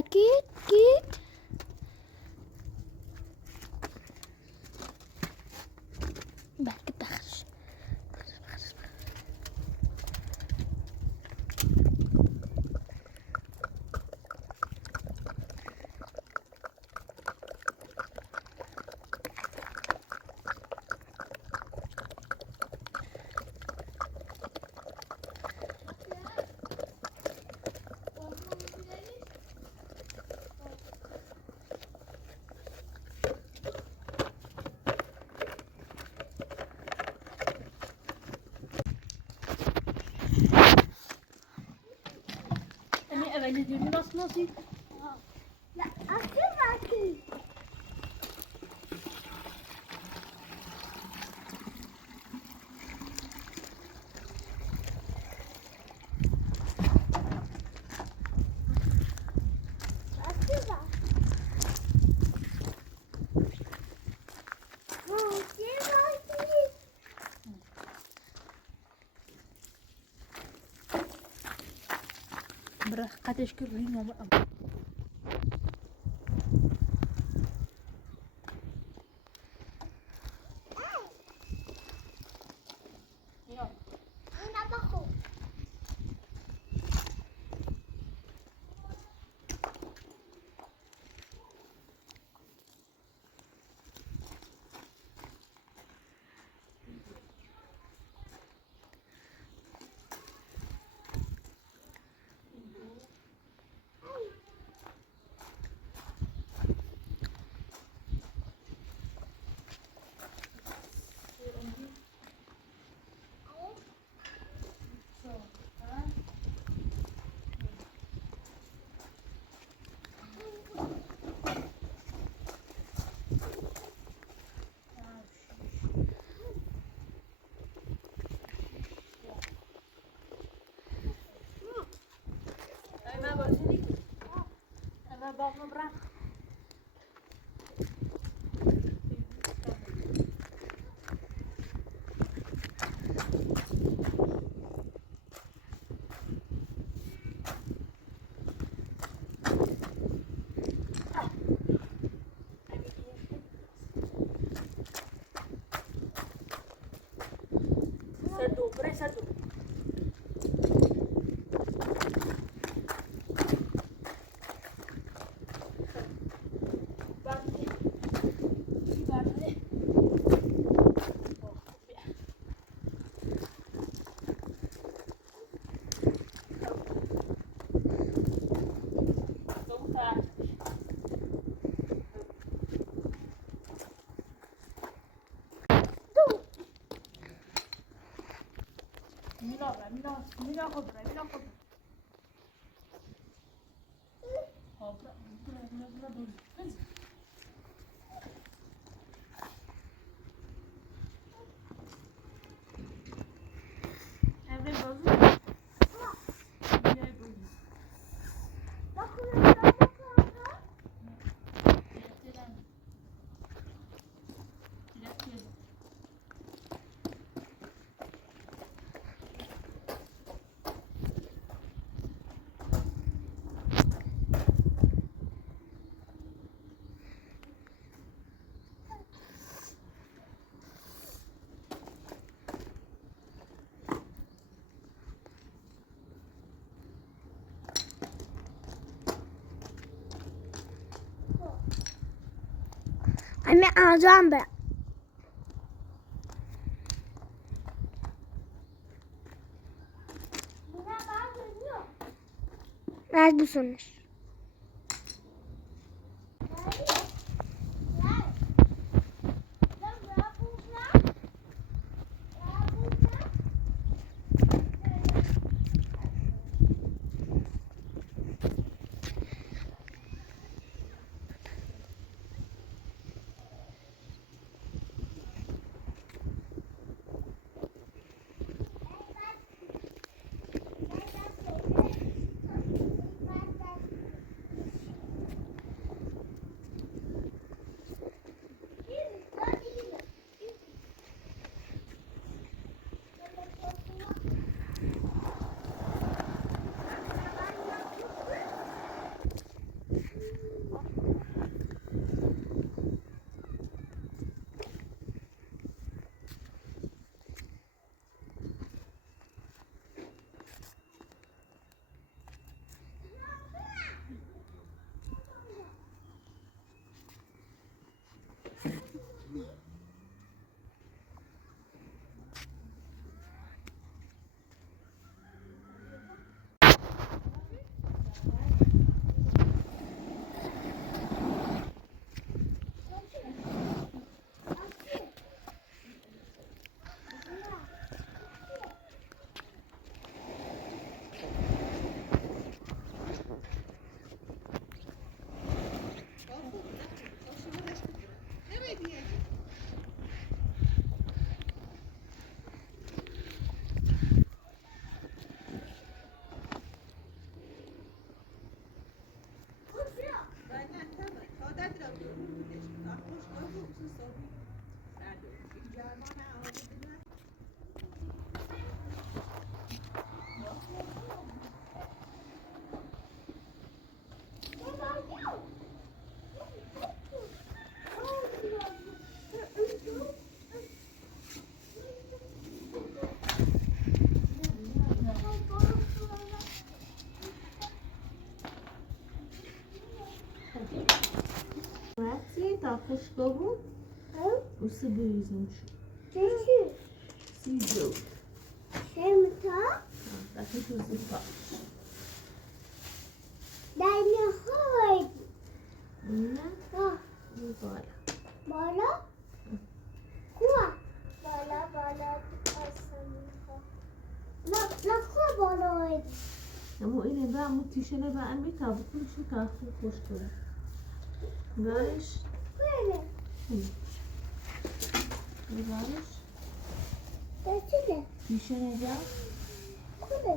git. Belki bakır. Evvel dediğimi nasıl? Ya akıl. Bırak ateş köprüyüm ama. Bakma bırak. Satu, beres satu. Mila khudra. Anne alacağım ben. Neredesiniz? يجوز الطاش. دايما خايف. هنا بالا. بالا كوا بالا بالا أصلا لا كوا بالا هيد اما اینه بقى متیشنه بقى میتابه کنشو کافی خوش کنه باش وين باش ده كده تیشنه جا كده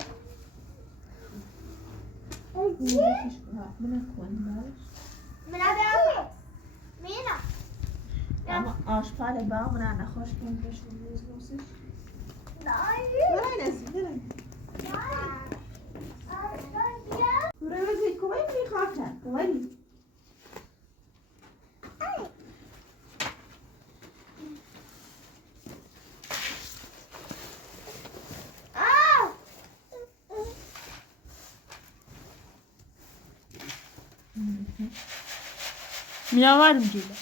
میشه من کن باش من هذا مينا اما آشپال با من نخوش کن بشون روز نوسش لا برای نزی برای برای وزی کوی میخواستن کوی مينا var mı برای مینا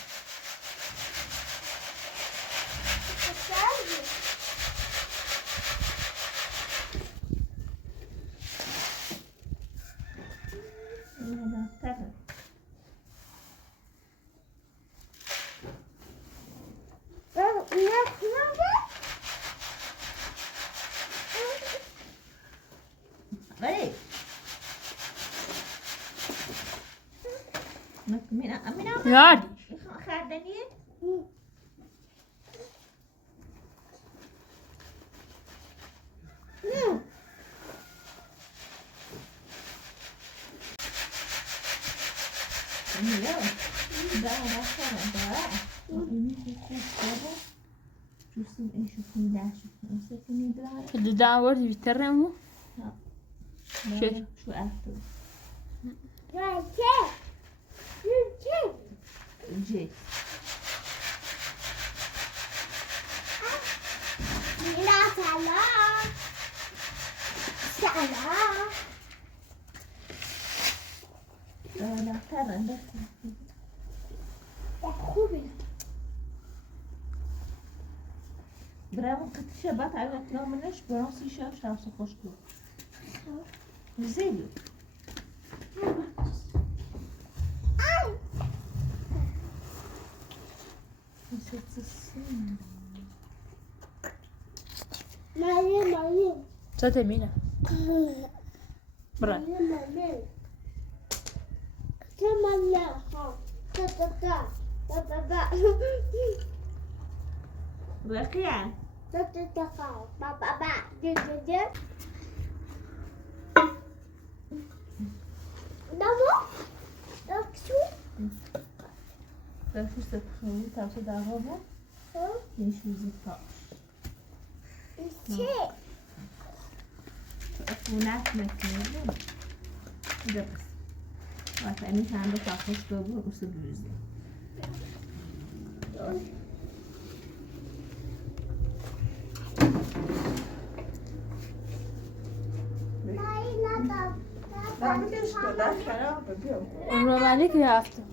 Yani. خردنیه Yok. Daha baksana daha. Ini khusus ada. Justru eşu kundaş. Nasıl kunidrar? الدعوة بيترموا شيء. Şu ertuğ. C. Anahtar anda. برام قد شبات على منش براسي شاف شاف خوش كل زيدو نسيت السن صوت مينا برا رقيع رفت تخوي تاسو داغو نشوي زفاش أفونات مكنون درس وأتأني كان بتاخش بابو وسبوزي برافو عليك يا عفتة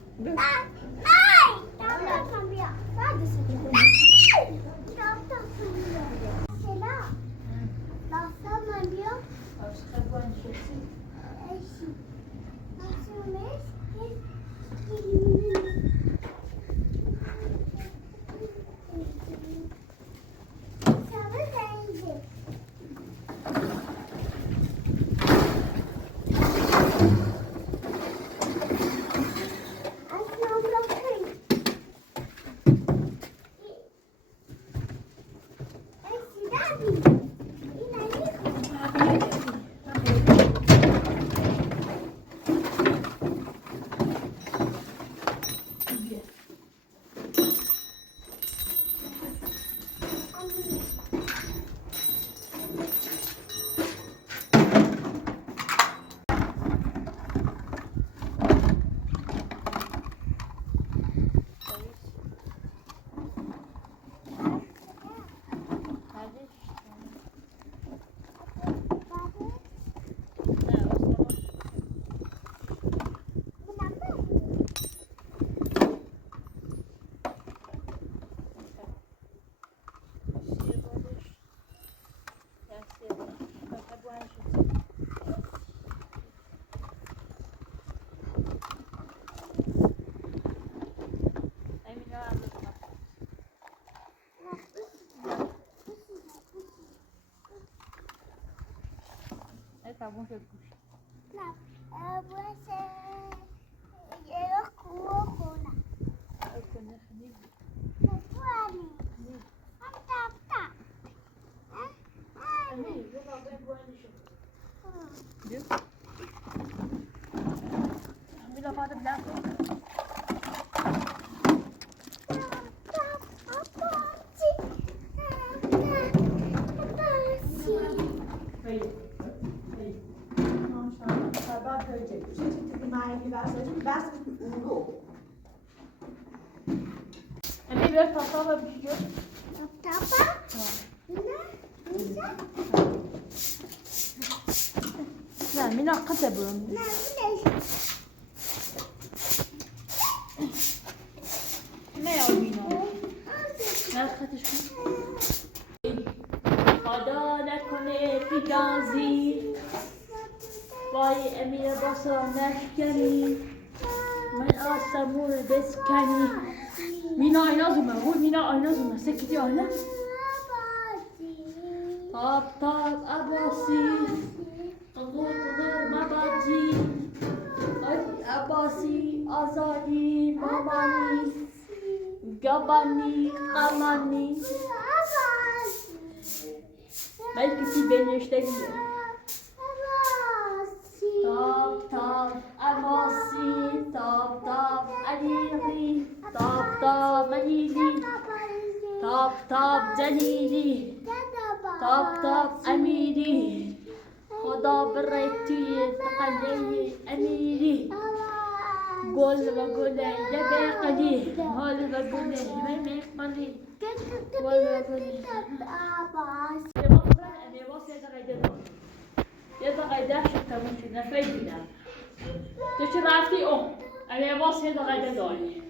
صابون شد گوش. لا بس يروح وخونا کنه خیلی. نتواني أنت بیا. میلا فاضل بلند کن. امی بیا تا بیا. نه میلا قطع برم. نه یا مینا. نه خطش کن. خدا نکنه پیگازی وای امیر باسا نشکنی من آسمون بسکنی مینا آینا زومه بود مینا آینا زومه سکتی آینا تاب تاب عباسی غور غور مبادی عباسی آزادی مامانی گبانی قمانی belki benişteydi. Top top Abasi, top top Ali, top top Malili, top top Jalili, top top Amiri. خدا بريتي تقلي أميري قول وقول يبي قلي هول وقول يبي قلي قول وقول يلا غيدا شفت ممكن نفيدنا تشرفتي أنا باص يلا غيدا دوني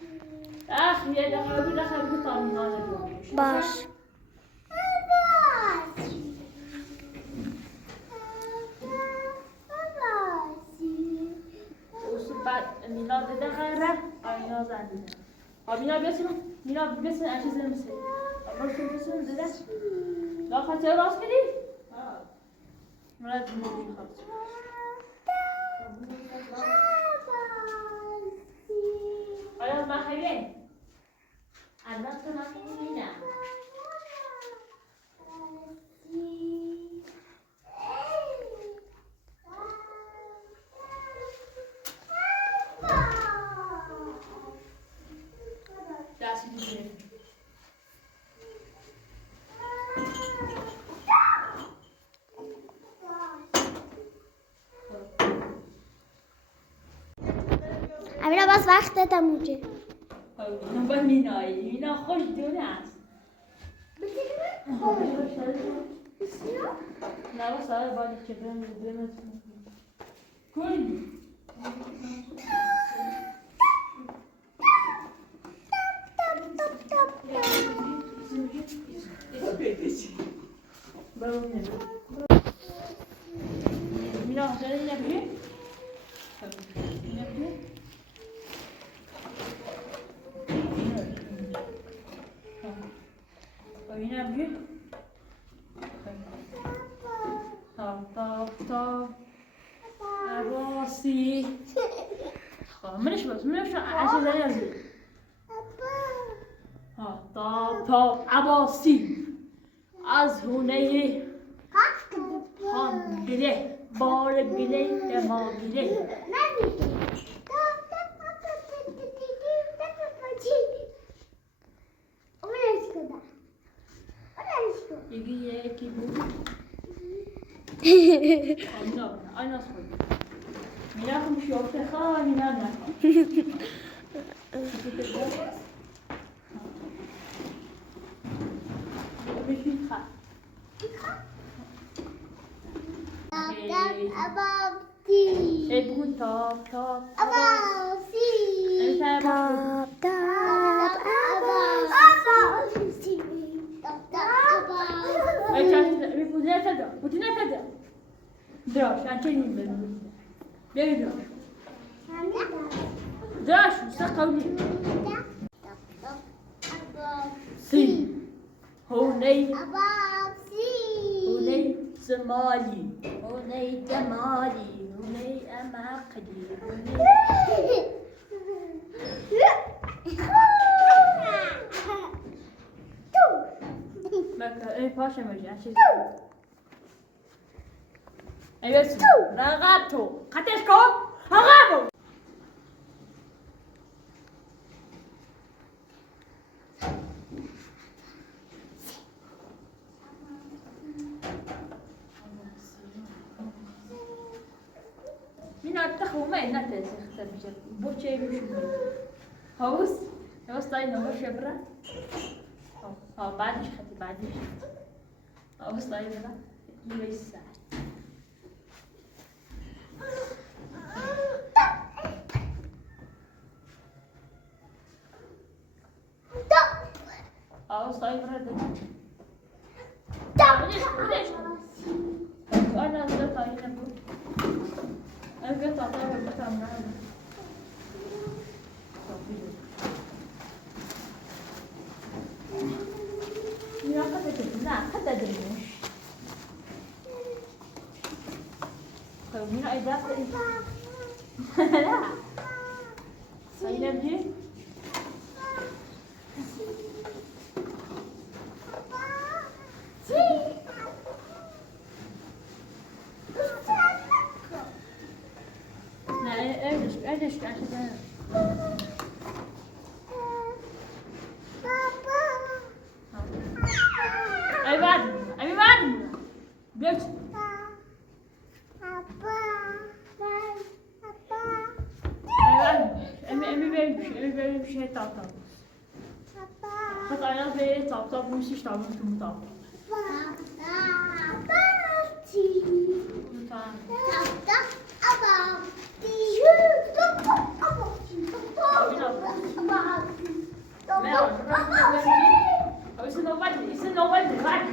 أخ يلا غيدا دخل بطعم نازل باش بعد مینا دیده غیره آینا زنده مینا بیاسیم مینا بیاسیم اچه زنم سی برسیم بیاسیم دیده لا خطه راست کردی؟ مرد میگی خطه آیا ما خیلی؟ انداز کنم مینا أميرة بس وقت تموجه نبغى مينا خوش دوناس لا بس هذا بعد كذا بدنا كل مينا هذا نبغى عباسي منش عشان لازم طاب عباسي از هونه خان گله بار گله دما گله یکی بود آینا سخوی مینا خم شوفته خواه مینا نخواه بشید خواه بگو تاب تاب دراش عشان بيجي دراش مستقولي سي هوني هوني سمالي هوني جمالي هوني أماقدي بك إيه باشا مرجع شيء أيوة رغبتو قتشكو رغبو من أتخو ما ينتهي تخرج بوشي مش هوس طاين هوس شبرا بعدش خدي بعدش هوس طاين بقى يبي الساعة هوس طاين بقى ليش أنا زرت طاين أبو أنا قلت أعطاه البتاع معنا لا قد أدريش طيب من أي ذات لا سينبجي لا إيش عشان أبي بعد بيت أبي بشيء طاطا خطأ أنا في طاطا مش تعمل كم طاطا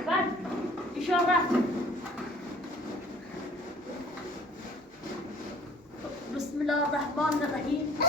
بعد إشارة بسم الله الرحمن الرحيم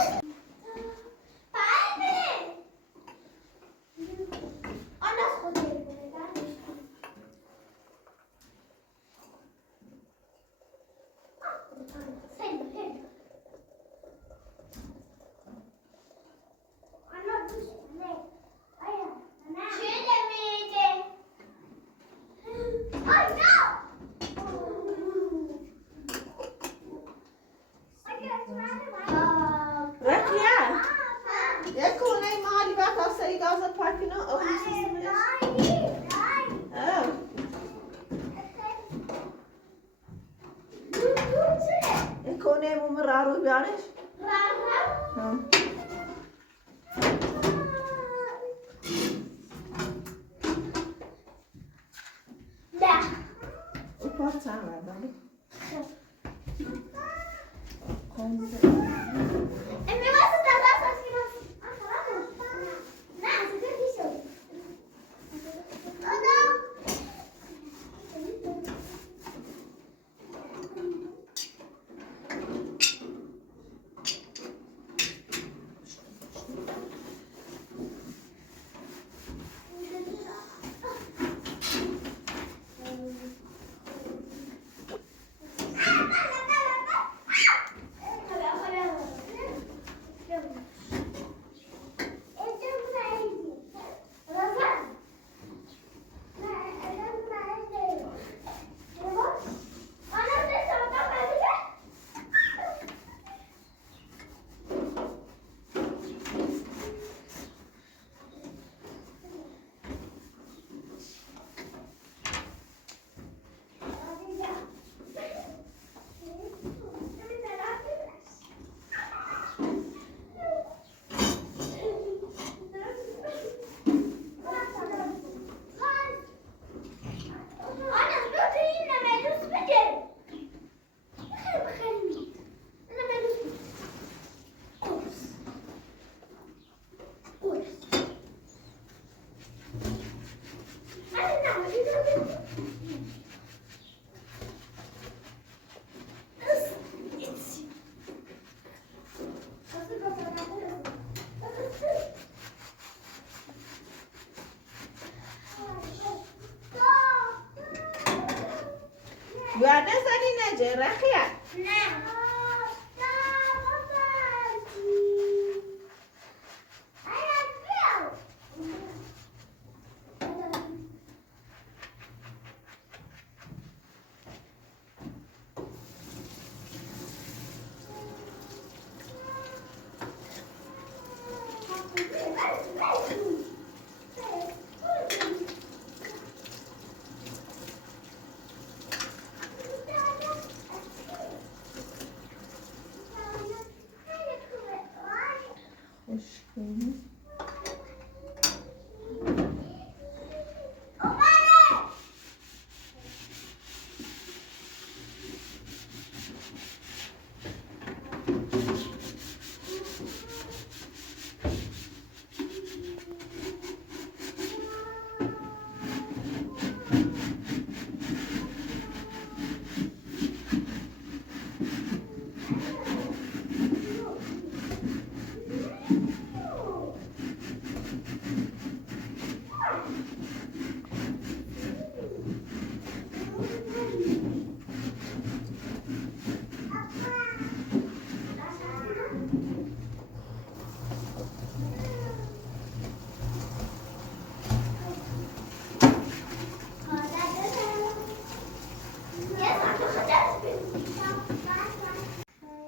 وعده زنی نجه رخیه خوشگلی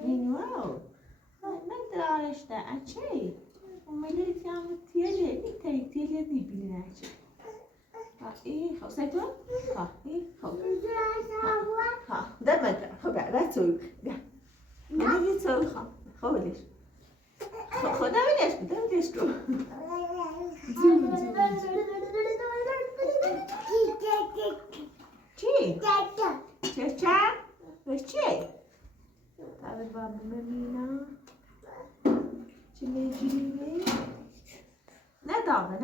اینو من دارشته اچه اومده کم تیله تیله دیبیلی نچه ای خب سیتون ها ای خب ها دمت خب بعد توی بیا من توی خب ولش خدا ولش کو چی؟ چه؟ وش چی؟ طبعا بابا ببینم چه میجوری نداغه